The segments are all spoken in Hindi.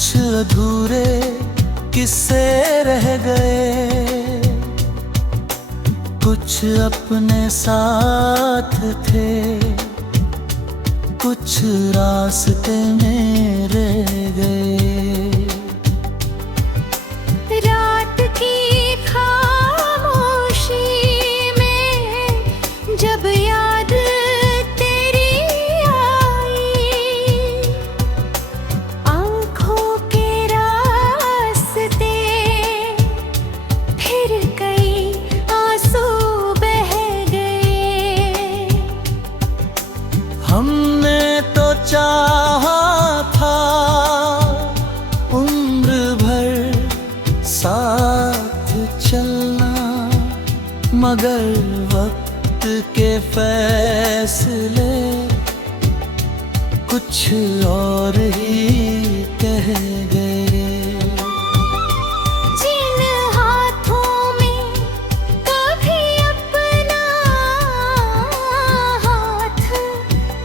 कुछ अधूरे किस्से रह गए, कुछ अपने साथ थे, कुछ रास्ते में रह गए। रात की खामोशी में जब याद तेरी आई, आँखों के रास्ते फिर कई आंसू बह गए। हमने तो चाहा था उम्र भर साथ चलना, मगर वक्त के फैसले कुछ और ही कह गए। जिन हाथों में कभी अपना हाथ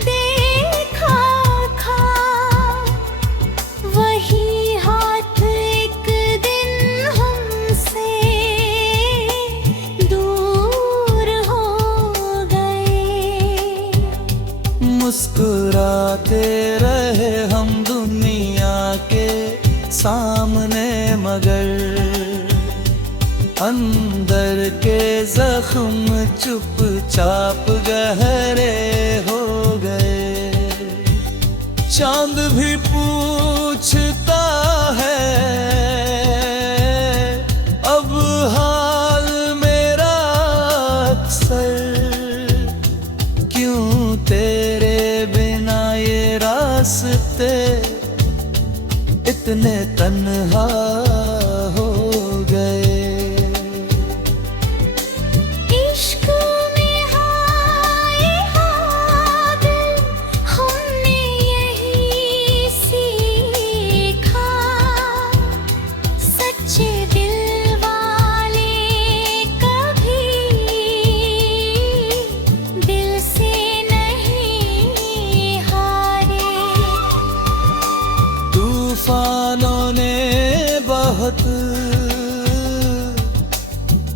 देखा था, वही हाथ एक दिन हमसे दूर हो गए। मुस्कुराते रहे हम दुनिया के सामने, मगर अंदर के जख्म चुपचाप गहरे हो गए। चांद भी पूछता है अब हाल मेरा अक्सर, क्यों तेरे बिना ये रास्ते इतने तन्हा हो गए। इश्क में हाय दिल हमने यही सीखा, सच्चे दिल वाले कभी दिल से नहीं हारे। तूफानों ने बहुत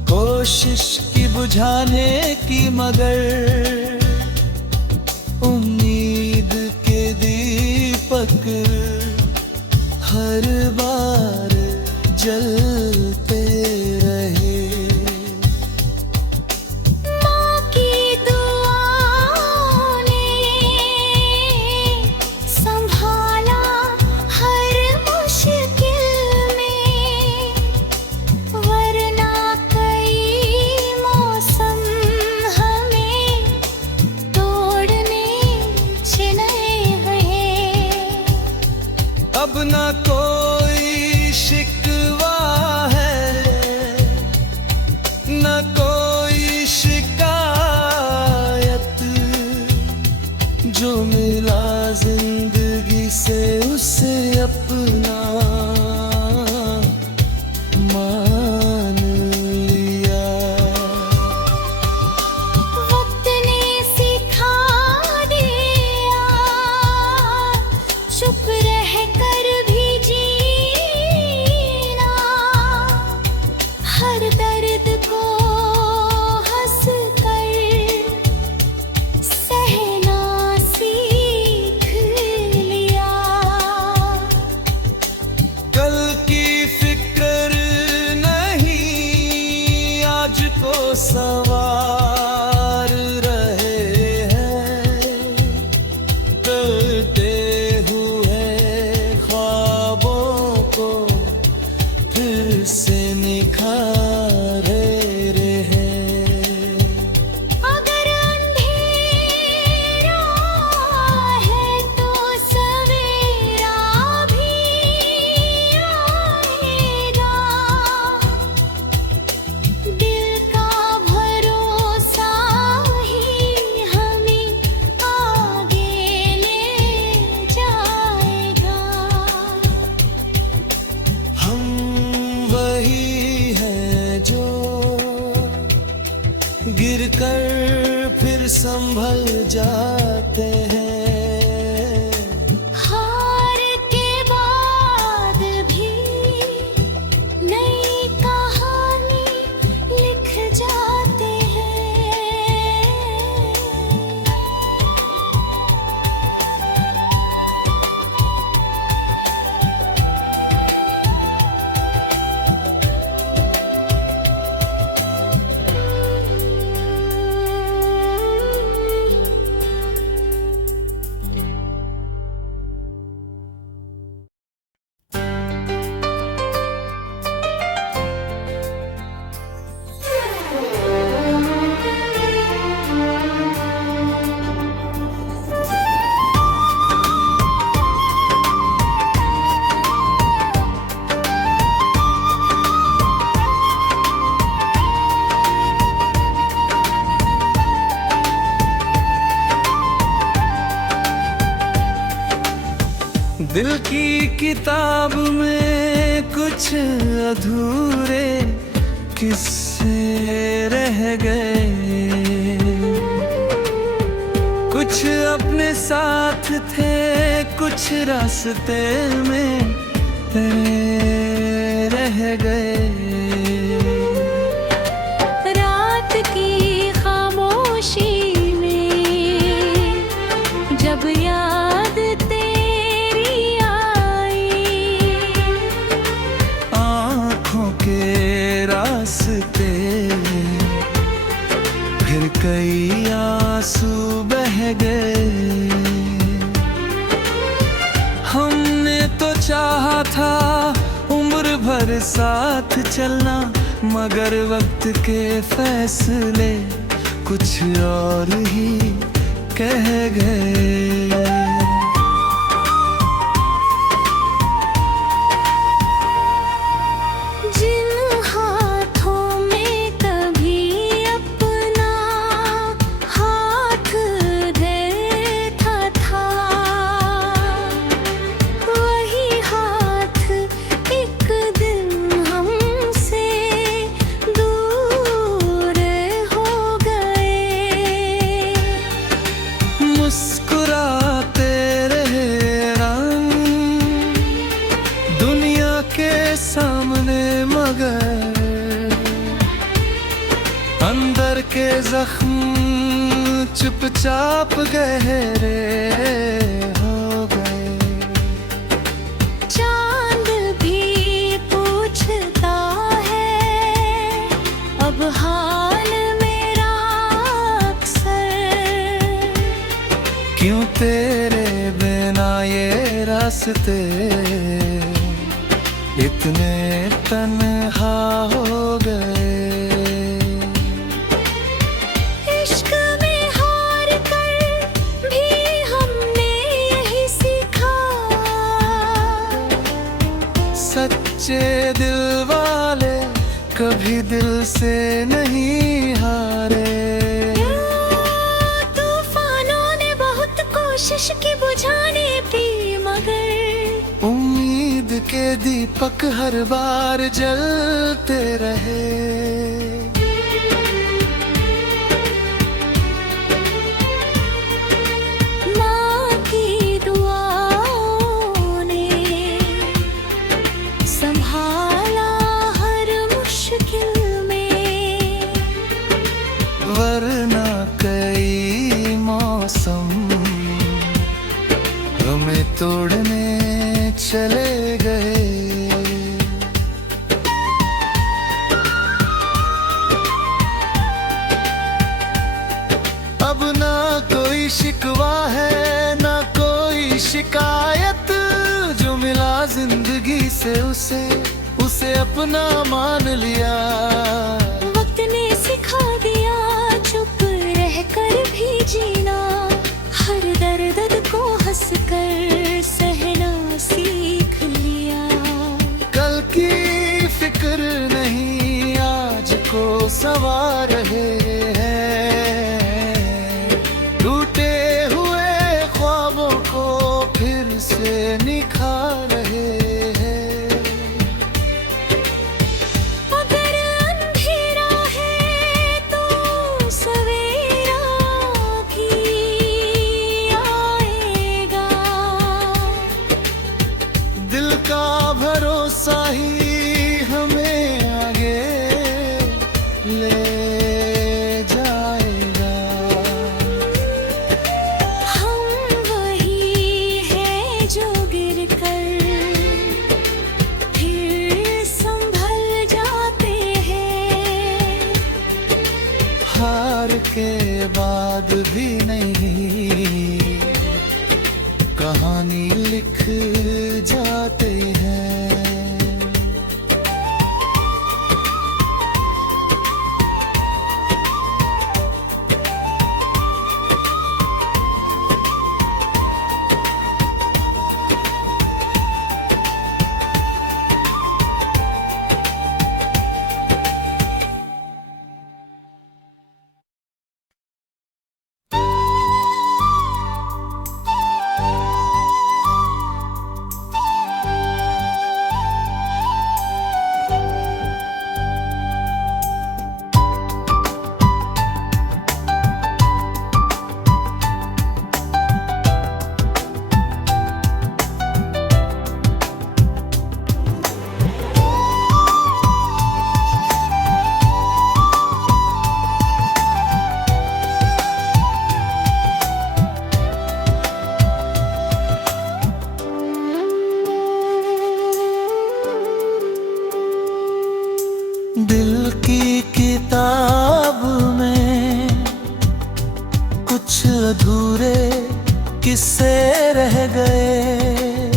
कोशिश की बुझाने की, मगर उम्मीद के दीपक हर बार जलते रहे। माँ की दुआओं ने संभाला हर मुश्किल में, वरना कई मौसम हमें तोड़ने चले गए। अब ना कोई शिकवा है, न कोई शिकायत, जो मिला जिंदगी से उसे अपना मान लिया। वक्त ने सिखा दिया चुप रह कर भी जीना, हर दर्द को हंस कर सहना सीख लिया। कल की फिक्र नहीं, आज को सवार रहे हैं, करते हुए ख्वाबों को फिर से निखारे रहे। अगर अंधेरा है तो सवेरा भी आएगा, दिल का भरोसा की किताब में कुछ अधूरे किस्से रह गए, कुछ अपने साथ थे, कुछ रास्ते में तेरे रह गए। रात की खामोशी में जब याद तेरी आई, आँखों के रास्ते फिर कई आंसू बह गए। हमने तो चाहा था उम्र भर साथ चलना, मगर वक्त के फैसले कुछ और ही कह गए। जिन हाथों में कभी अपना हाथ धरता था, वही हाथ एक दिन हमसे दूर हो गए। मुस्कुराते रहे रंग दुनिया के सामने, मगर अंदर के जख्म चुपचाप गहरे हो गए। चांद भी पूछता है अब हाल मेरा अक्सर, क्यों तेरे बिना ये रास्ते इतने तन्हा हो गए। इश्क में हार कर भी हमने यही सीखा, सच्चे दिल वाले कभी दिल से नहीं हारे। तूफानों ने बहुत कोशिश की बुझाने की, मगर उम्मीद के दीपक हर बार जलते रहे। माँ की दुआओं ने संभाला हर मुश्किल में, वरना कई मौसम हमें तोड़ने चले गए। अब ना कोई शिकवा है ना कोई शिकायत, जो मिला जिंदगी से उसे अपना मान लिया। वक्त ने सिखा दिया चुप रह कर भी जीना, हर दर्द को हंस कर सहना सीख लिया। कल की फिक्र नहीं आज को संवार रहे हैं, टूटे हुए ख्वाबों को फिर से निखार रहे हैं। अगर अंधेरा है तो सवेरा भी आएगा, दिल का भरोसा ही हमें आगे ले जाएगा। हम वही है जो गिर कर फिर संभल जाते हैं, हार के बाद भी नहीं कहानी लिख जाते हैं। दिल की किताब में कुछ अधूरे किस्से रह गए,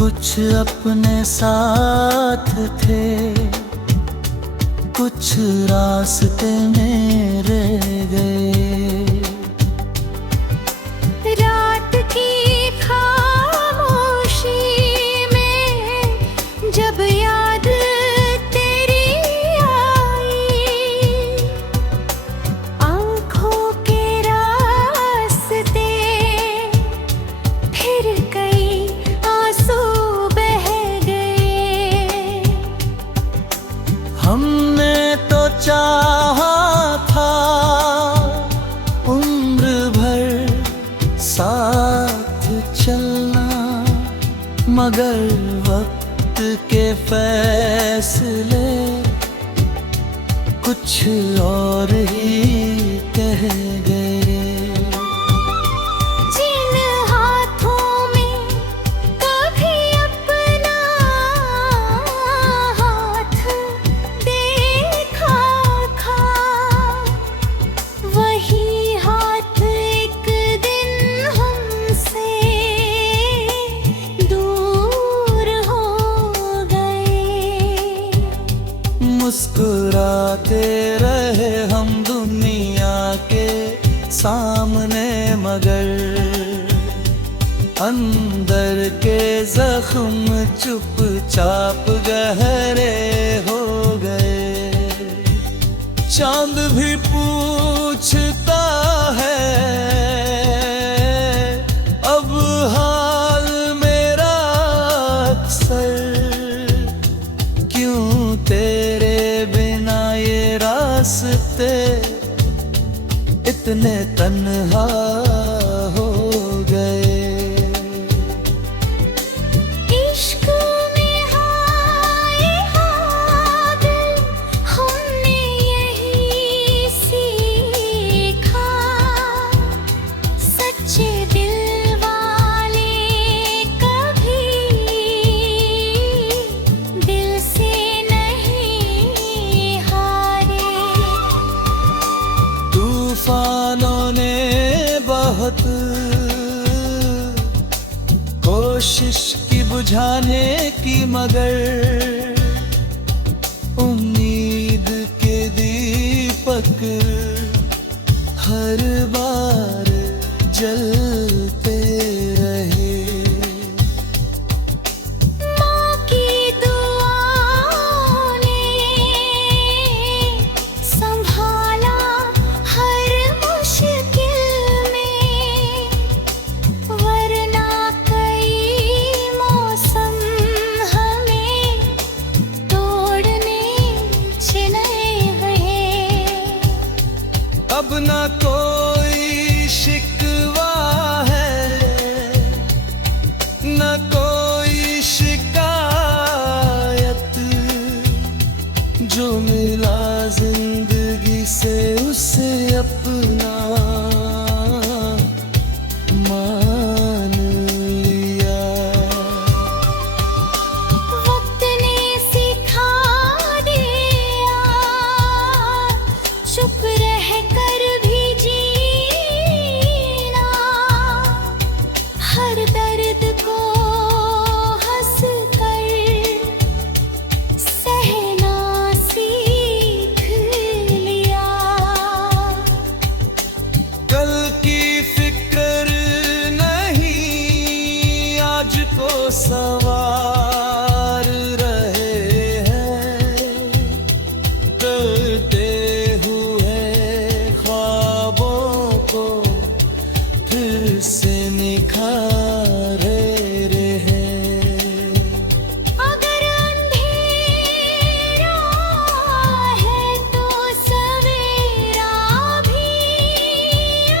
कुछ अपने साथ थे, कुछ रास्ते में रह गए। रात की खामोशी में जब याद तेरी आई, आँखों के रास्ते फिर कई आंसू बह गए। हमने तो चाहा था उम्र भर साथ चलना, मगर वक्त के फैसले कुछ और ही कह गए। जिन हाथों में कभी अपना हाथ देखा था, वही हाथ एक दिन हमसे दूर हो गए। मुस्कुराते रहे हम दुनिया के सामने, मगर अंदर के जख्म चुपचाप गहरे हो गए। चांद भी पूछता है अब हाल मेरा अक्सर, क्यों तेरे बिना ये रास्ते इतने तन्हा हो गए। इश्क में हाय हाय हमने यही सीखा, सच्चे दिल वाले कभी दिल से नहीं हारे। तूफानों ने बहुत कोशिश की बुझाने की, मगर उम्मीद के दीपक हर बार जलते रहे। माँ की दुआओं ने संभाला हर मुश्किल में, वरना कई मौसम हमें तोड़ने चले गए। अब ना कोई शिकवा है, न कोई शिकायत, जो मिला जिंदगी से उसे अपना मान लिया। वक्त ने सिखा दिया चुप रह कर भी जीना, हर दर्द को हंस कर सहना सीख लिया। कल की फिक्र नहीं, आज को सवार रहे हैं, करते हुए ख्वाबों को फिर से निखारे रहे। अगर अंधेरा है तो सवेरा भी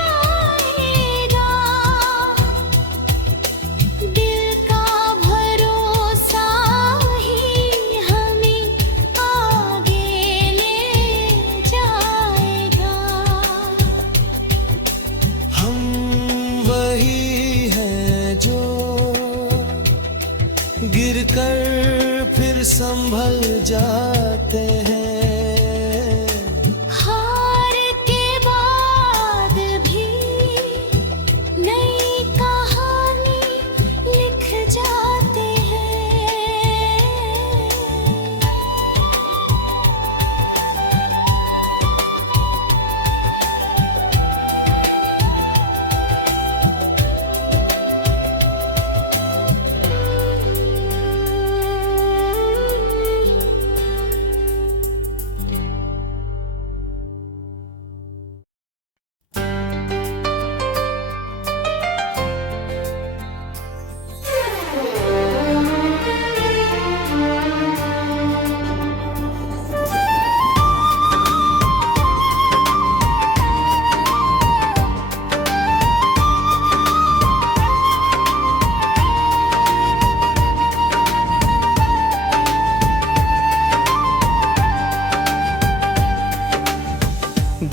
आएगा, दिल का भरोसा ही हमें आगे ले जाएगा। हम वही हैं जो गिरकर फिर संभल जाते हैं। हार के बाद भी नई कहानी लिख जाते हैं।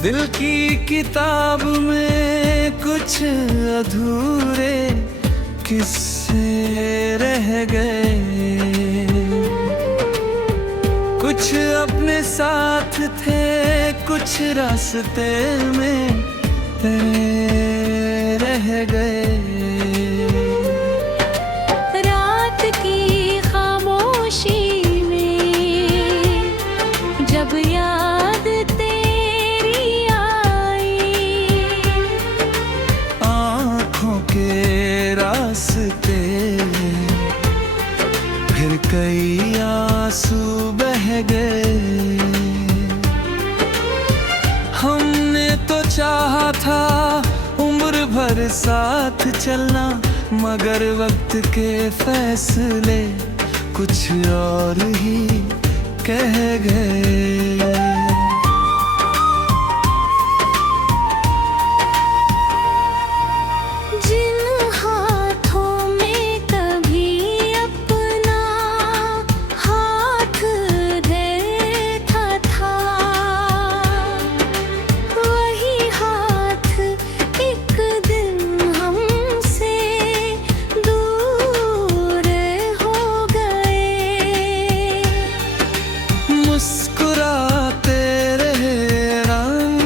दिल की किताब में कुछ अधूरे किस्से रह गए, कुछ अपने साथ थे, कुछ रास्ते में तेरे रह गए। रात की खामोशी में जब याद तेरी आई, आँखों के रास्ते फिर कई आंसू बह गए। हमने तो चाहा था उम्र भर साथ चलना, मगर वक्त के फैसले कुछ और ही कह गए। जिन हाथों में कभी अपना हाथ देखा था, वही हाथ एक दिन हमसे दूर हो गए। मुस्कुराते रहे रंग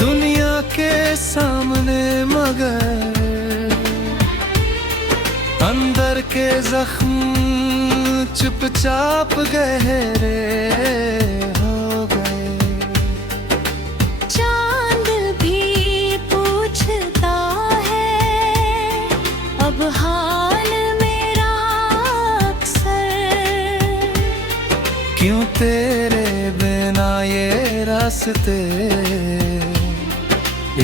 दुनिया के सामने, मगर अंदर के जख्म चुपचाप गहरे हो गए। चांद भी पूछता है अब हाल मेरा अक्सर, क्यों तेरे बिना ये रास्ते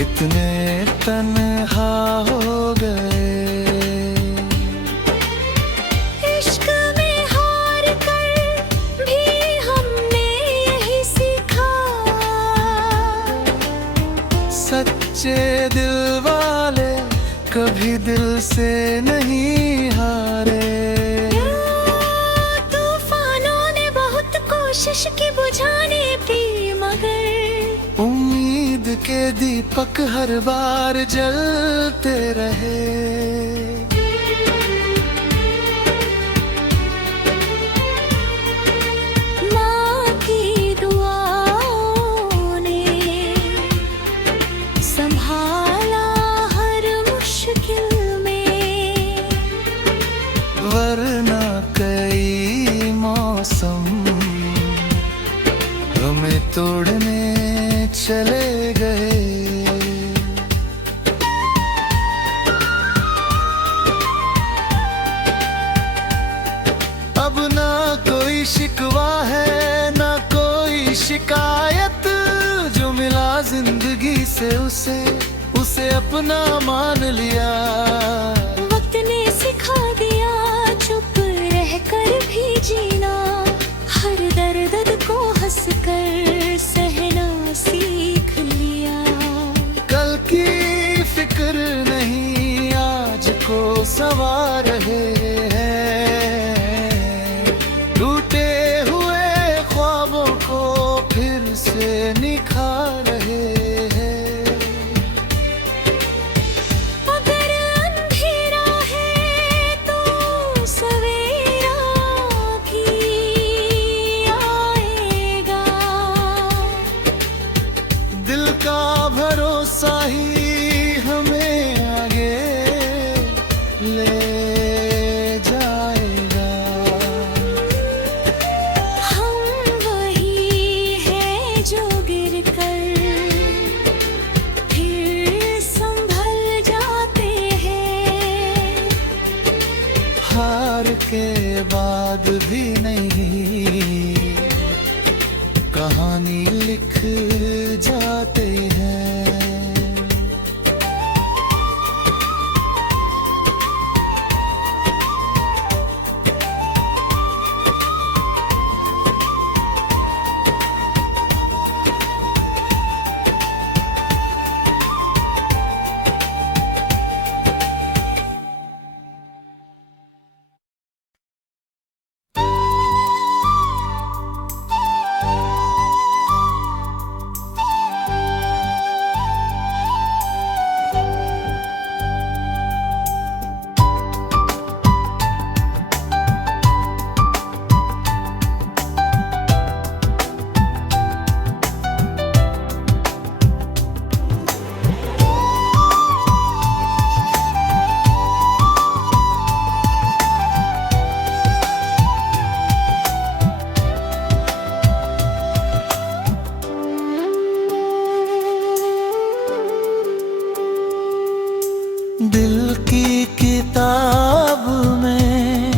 इतने तन्हा हो गए। इश्क में हार कर भी हमने यही सीखा, सच्चे दिल वाले कभी दिल से नहीं हारे। तूफानों ने बहुत कोशिश की बुझाने की, मगर उम्मीद के दीपक हर बार जलते रहे। माँ की दुआओं ने संभाला हर मुश्किल में, वरना कई मौसम हमें तोड़ने चले गए। अब ना कोई शिकवा है ना कोई शिकायत, जो मिला जिंदगी से उसे अपना मान लिया। वक्त ने सिखा दिया चुप रहकर भी जीना, हर दर्द को हंस कर सहना सीख लिया। कल की फिक्र नहीं आज को संवार रहे हैं, टूटे हुए ख्वाबों को फिर से निखार रहे हैं। अगर अंधेरा जाएगा। हम वही है जो गिर कर फिर संभल जाते हैं। हार के बाद भी नहीं कहानी लिख जाते हैं। दिल की किताब में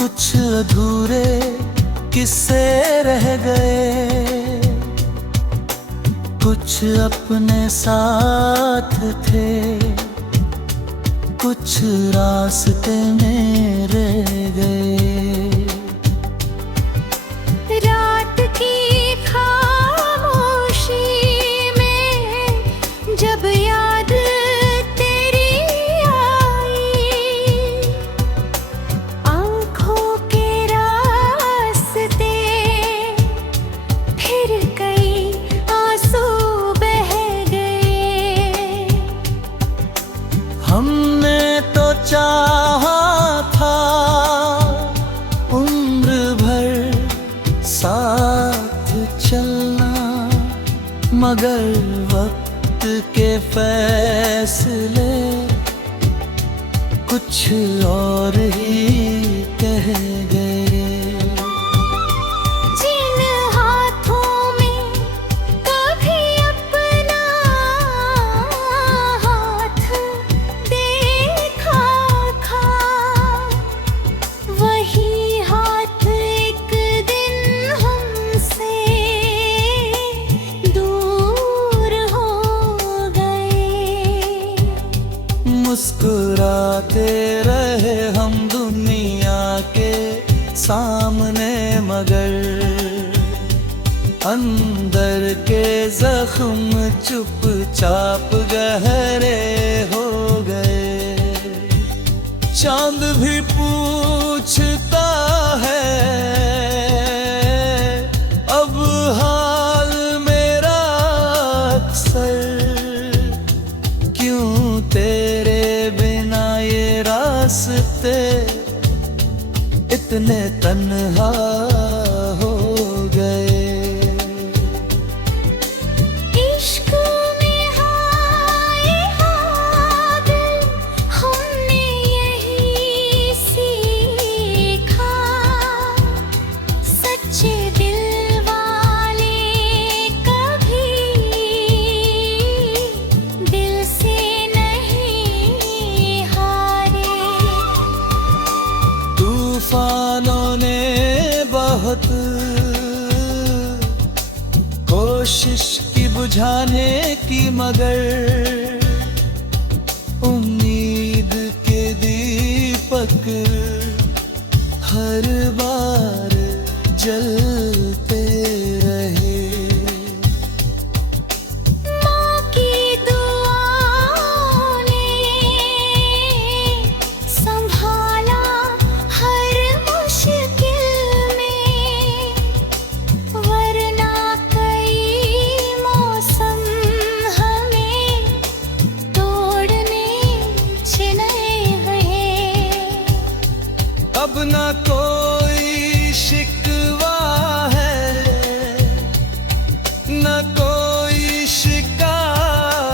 कुछ अधूरे किस्से रह गए, कुछ अपने साथ थे, कुछ रास्ते में रह गए। रात की खामोशी में जब याद तेरी आई, आँखों के रास्ते फिर कई आंसू बह गए। हमने तो चाहा था उम्र भर साथ चलना, मगर वक्त के फैसले कुछ और ही कह गए। जिन हाथों में कभी अपना हाथ देखा था, वही हाथ एक दिन हमसे दूर हो गए। मुस्कुराते रहे हम दुनिया के सामने, मगर अंदर के जख्म चुपचाप गहरे हो गए। चांद भी पूछता है अब हाल मेरा अक्सर, क्यों तेरे बिना ये रास्ते इतने तन्हा हो गए। इश्क में हाय हाय हमने यही सीखा, सच्चे दिल वाले कभी दिल से नहीं हारे। तूफानों ने बहुत कोशिश की बुझाने की, मगर उम्मीद के दीपक हर बार जलते रहे। माँ की दुआओं ने संभाला हर मुश्किल में, वरना कई मौसम हमें तोड़ने छिने हैं। अब ना कोई शिकवा है, न कोई शिकायत,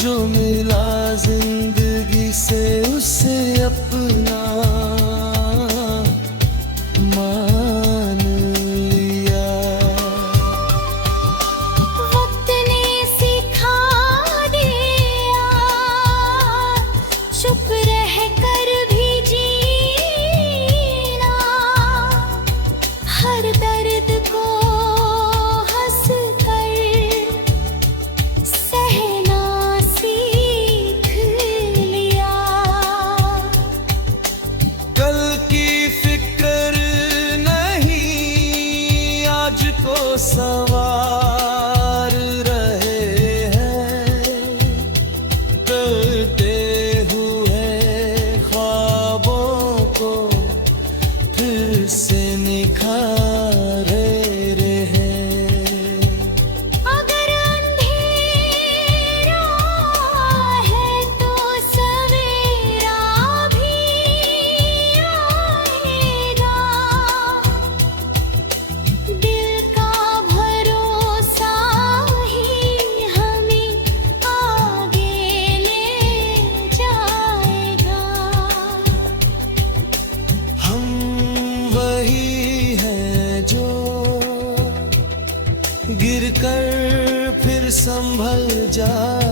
जो मिला जा